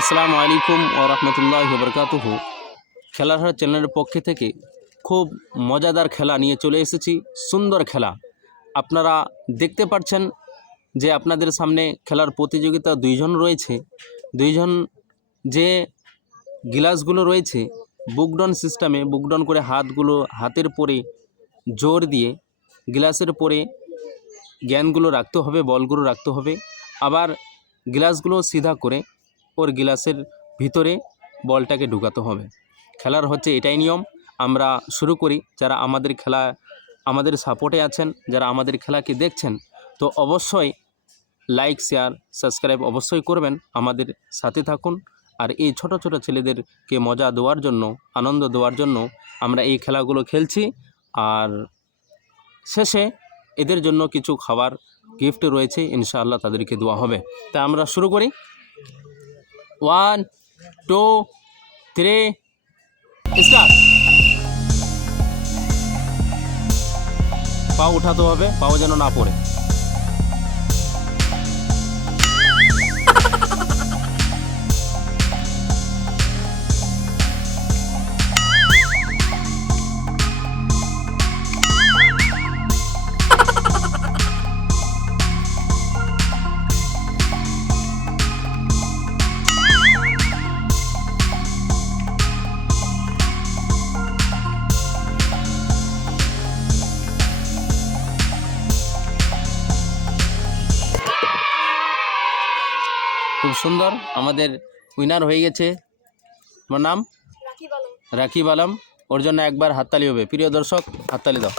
আসসালামু আলাইকুম ওয়া রাহমাতুল্লাহি ওয়া বারাকাতুহু। খেলার হাট চ্যানেলের পক্ষ থেকে খুব মজাদার খেলা নিয়ে চলে এসেছি। সুন্দর খেলা আপনারা দেখতে পাচ্ছেন যে আপনাদের সামনে খেলার প্রতিযোগিতা দুইজন রয়েছে। দুইজন যে গ্লাসগুলো রয়েছে বুকডন সিস্টেমে বুকডন করে হাতের পরে জোর দিয়ে গ্লাসের পরে জ্ঞানগুলো রাখতে হবে, বলগুলো রাখতে হবে। আবার গ্লাসগুলো সিধা করে ওর গ্লাসের ভিতরে বলটাকে ঢুকাতে হবে। খেলার হচ্ছে এটাই নিয়ম। আমরা শুরু করি। যারা আমাদের সাপোর্টে আছেন, যারা আমাদের খেলাকে দেখছেন, তো অবশ্যই লাইক, শেয়ার, সাবস্ক্রাইব অবশ্যই করবেন, আমাদের সাথে থাকুন। আর এই ছোট ছোট ছেলেদেরকে মজা দেওয়ার জন্য, আনন্দ দেওয়ার জন্য আমরা এই খেলাগুলো খেলছি। আর শেষে এদের জন্য কিছু খাবার গিফট রয়েছে, ইনশাআল্লাহ তাদেরকে দেওয়া হবে। তা আমরা শুরু করি। 1 2 3 স্টার্ট। পা উঠাতে হবে, পাও যেন না পড়ে। খুব সুন্দর, আমাদের উইনার হয়ে গেছে। আমার নাম রাকিব আলম। ওর জন্য একবার হাততালি হবে। প্রিয় দর্শক, হাততালি দাও।